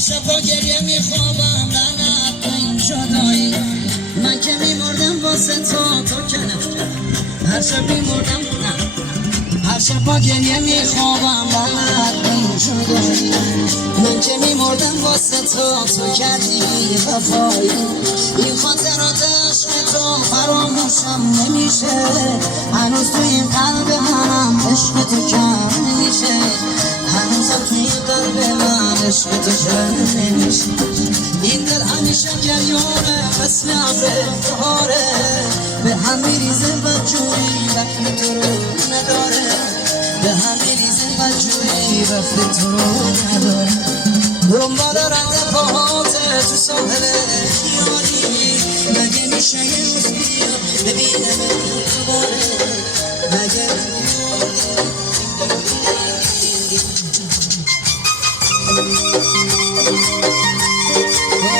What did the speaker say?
شب با گریه میخوابم لعنت به این جدایی من که میمردم واسه تو که نه هر شب میمردم هر شب با گریه میخوابم لعنت به این جدایی من که میمردم واسه تو کردی وفایی این خاطرات عشق تو فراموشم نمیشه هنوز توی این قلب منم عشق تو کم نمیشه هنوزم توی این قلب من عشق تو کم نمیشه این دل همیشه گریانه مثل عبر بهاره به هم میریزه بدجوری وقت تو رو نداره به هم میریزه بدجوری وقت تو رو نداره دنبال رد پاهاته تو ساحل خیالی مگه میشه یه روز بیا ببینم دوباره مگه